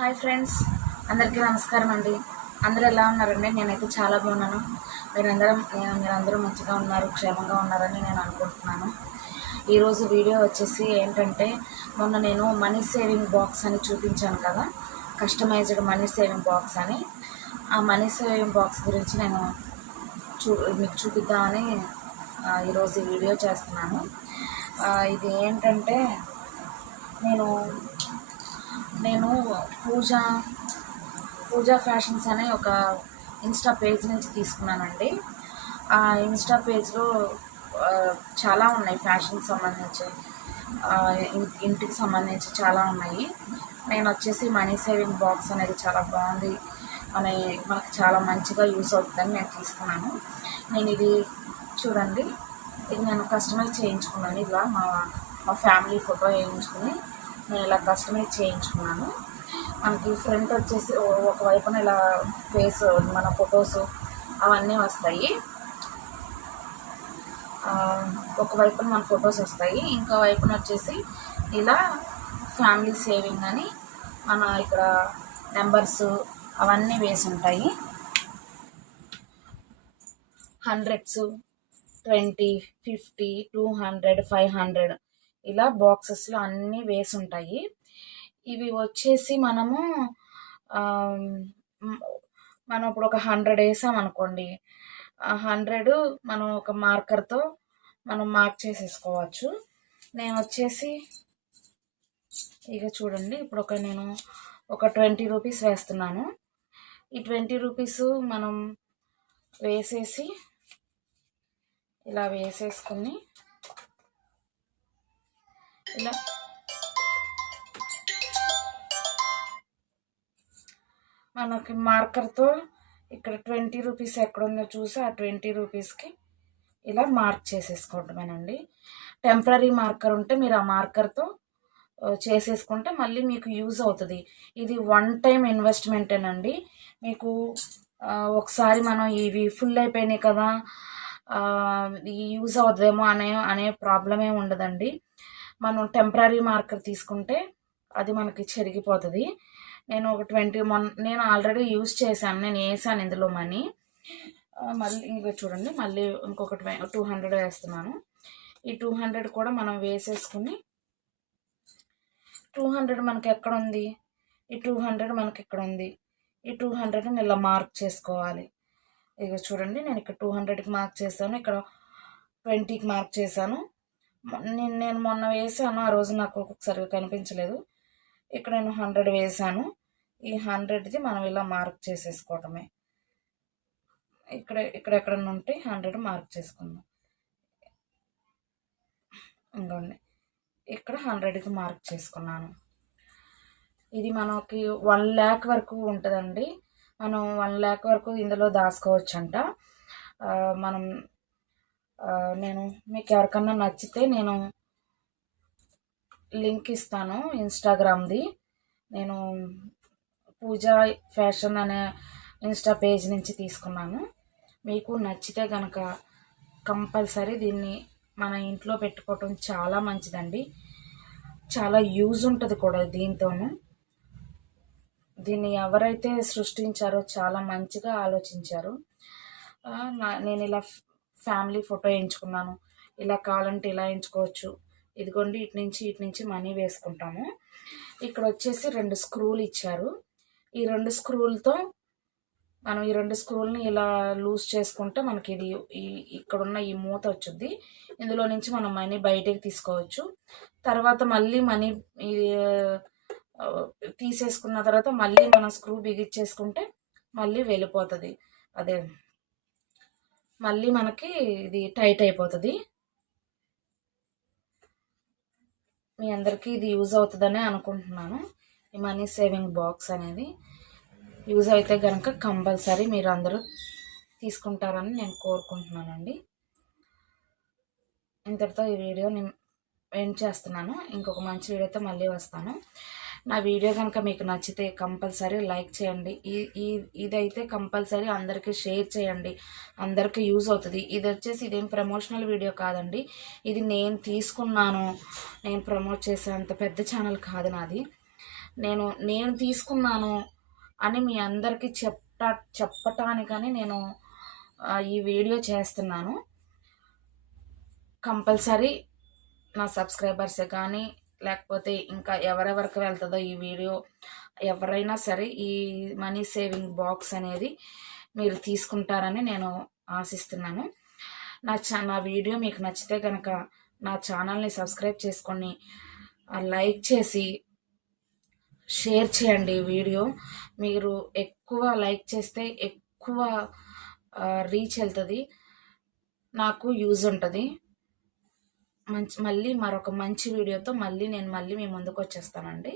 Hi friends, అందరికీ నమస్కారం అండి. అందరూ ఎలా ఉన్నారండి? నేనైతే చాలా బాగున్నాను. మీరందరూ మంచిగా ఉన్నారు, క్షేమంగా ఉన్నారని నేను అనుకుంటున్నాను. ఈరోజు వీడియో వచ్చేసి ఏంటంటే, మొన్న నేను మనీ సేవింగ్ బాక్స్ అని చూపించాను కదా, కస్టమైజ్డ్ మనీ సేవింగ్ బాక్స్ అని. ఆ మనీ సేవింగ్ బాక్స్ గురించి నేను మీకు చూపిద్దామని ఈరోజు ఈ వీడియో చేస్తున్నాను. ఇది ఏంటంటే, నేను నేను పూజా ఫ్యాషన్స్ అనే ఒక ఇన్స్టా పేజ్ నుంచి తీసుకున్నానండి. ఆ ఇన్స్టా పేజ్లో చాలా ఉన్నాయి, ఫ్యాషన్కి సంబంధించి, ఇంటికి సంబంధించి చాలా ఉన్నాయి. నేను వచ్చేసి మనీ సేవింగ్ బాక్స్ అనేది చాలా బాగుంది, మనకు చాలా మంచిగా యూస్ అవుతుందని నేను తీసుకున్నాను. నేను ఇది చూడండి, ఇది నేను కస్టమైజ్ చేయించుకున్నాను. ఇలా మా ఫ్యామిలీ ఫోటో వేయించుకుని నేను ఇలా కస్టమైజ్ చేయించుకున్నాను. మనకి ఫ్రంట్ వచ్చేసి ఒకవైపున ఇలా ఫేస్ మన ఫొటోస్ అవన్నీ వస్తాయి, ఒకవైపున మన ఫొటోస్ వస్తాయి, ఇంకో వైపున వచ్చేసి ఇలా ఫ్యామిలీ సేవింగ్ అని మన ఇక్కడ నెంబర్స్ అవన్నీ వేసి ఉంటాయి. 100s, 20, 50, 200, 500 ఇలా బాక్సెస్లో అన్నీ వేసి ఉంటాయి. ఇవి వచ్చేసి మనం ఇప్పుడు ఒక 100 వేసామనుకోండి, ఆ 100 మనం ఒక మార్కర్తో మనం మార్క్ చేసేసుకోవచ్చు. నేను వచ్చేసి ఇక చూడండి, ఇప్పుడు నేను ఒక 20 రూపీస్ వేస్తున్నాను. ఈ 20 రూపీస్ మనం వేసేసి ఇలా వేసేసుకుని ఇలా మనకి మార్కర్తో ఇక్కడ 20 రూపీస్ ఎక్కడుందో చూసి ఆ 20 రూపీస్కి ఇలా మార్క్ చేసేసుకోవటమేనండి. టెంపరీ మార్కర్ ఉంటే మీరు ఆ మార్కర్తో చేసేసుకుంటే మళ్ళీ మీకు యూజ్ అవుతుంది. ఇది వన్ టైం ఇన్వెస్ట్మెంటేనండి. మీకు ఒకసారి మనం ఇవి ఫుల్ అయిపోయినాయి కదా, యూజ్ అవుతుందేమో అనే ప్రాబ్లం ఏమి ఉండదండి. మనం టెంపరీ మార్కర్ తీసుకుంటే అది మనకి చెరిగిపోతుంది. నేను ఒక 20 నేను ఆల్రెడీ యూజ్ చేశాను, నేను వేసాను ఇందులో మనీ. మళ్ళీ ఇంకా చూడండి, మళ్ళీ ఇంకొక 200 వేస్తున్నాను. ఈ 200 కూడా మనం వేసేసుకుని 200 మనకి ఎక్కడ ఉంది, ఈ 200 మనకి ఇక్కడ ఉంది. ఈ 200ని ఇలా మార్క్ చేసుకోవాలి. ఇక చూడండి, నేను ఇక్కడ 200కి మార్క్ చేశాను, ఇక్కడ 20కి మార్క్ చేశాను. నేను మొన్న వేసాను, ఆ రోజు నాకు ఒక్కొక్కసారిగా కనిపించలేదు. ఇక్కడ నేను 100 వేసాను. ఈ 100ది మనం ఇలా మార్క్ చేసేసుకోవటమే. ఇక్కడెక్కడన్నా ఉంటే 100 మార్క్ చేసుకుందాం. ఇంకోండి, ఇక్కడ 100కి మార్క్ చేసుకున్నాను. ఇది మనకి 1 lakh వరకు ఉంటుందండి. మనం 1 lakh వరకు ఇందులో దాచుకోవచ్చంట. నేను మీకు ఎవరికన్నా నచ్చితే నేను లింక్ ఇస్తాను ఇన్స్టాగ్రామ్ది. నేను పూజా ఫ్యాషన్ అనే ఇన్స్టా పేజ్ నుంచి తీసుకున్నాను. మీకు నచ్చితే కనుక కంపల్సరీ దీన్ని మన ఇంట్లో పెట్టుకోవటం చాలా మంచిదండి. చాలా యూజ్ ఉంటుంది కూడా దీంతోనూ. దీన్ని ఎవరైతే సృష్టించారో చాలా మంచిగా ఆలోచించారు. నేను ఇలా ఫ్యామిలీ ఫోటో ఎంచుకున్నాను, ఇలా కావాలంటే ఇలా ఎంచుకోవచ్చు. ఇదిగోండి, ఇటు నుంచి మనీ వేసుకుంటాము. ఇక్కడ వచ్చేసి 2 స్క్రూలు ఇచ్చారు. ఈ 2 స్క్రూలతో మనం ఈ 2 స్క్రూల్ని ఇలా లూజ్ చేసుకుంటే మనకి ఇది ఇక్కడున్న ఈ మూత వచ్చుద్ది. ఇందులో నుంచి మనం మనీ బయటకి తీసుకోవచ్చు. తర్వాత మళ్ళీ మనీ తీసేసుకున్న తర్వాత మళ్ళీ మనం స్క్రూ బిగించేసుకుంటే మళ్ళీ వెళ్ళిపోతుంది. అదే మళ్ళీ మనకి ఇది టైట్ అయిపోతుంది. మీ అందరికీ ఇది యూజ్ అవుతుందనే అనుకుంటున్నాను. ఈ మనీ సేవింగ్ బాక్స్ అనేది యూజ్ అయితే కనుక కంపల్సరీ మీరు అందరూ తీసుకుంటారని నేను కోరుకుంటున్నానండి. ఇంతటితో ఈ వీడియో నేను ఎండ్ చేస్తున్నాను. ఇంకొక మంచి వీడియోతో మళ్ళీ వస్తాను. నా వీడియో కనుక మీకు నచ్చితే కంపల్సరీ లైక్ చేయండి. ఇదైతే కంపల్సరీ అందరికీ షేర్ చేయండి, అందరికీ యూజ్ అవుతుంది. ఇది వచ్చేసి ఇదేం ప్రమోషనల్ వీడియో కాదండి. ఇది నేను తీసుకున్నాను, నేను ప్రమోట్ చేసేంత పెద్ద ఛానల్ కాదు నాది. నేను తీసుకున్నాను అని మీ అందరికీ చెప్పటానికని నేను ఈ వీడియో చేస్తున్నాను. కంపల్సరీ నా సబ్స్క్రైబర్సే కానీ లేకపోతే ఇంకా ఎవరెవరికి వెళ్తుందో ఈ వీడియో, ఎవరైనా సరే ఈ మనీ సేవింగ్ బాక్స్ అనేది మీరు తీసుకుంటారని నేను ఆశిస్తున్నాను. నా వీడియో మీకు నచ్చితే కనుక నా ఛానల్ని సబ్స్క్రైబ్ చేసుకొని లైక్ చేసి షేర్ చేయండి. ఈ వీడియో మీరు ఎక్కువ లైక్ చేస్తే ఎక్కువ రీచ్ వెళ్తుంది, నాకు యూజ్ ఉంటుంది. మళ్ళీ మరొక మంచి వీడియోతో నేను మీ ముందుకు వచ్చేస్తానండి.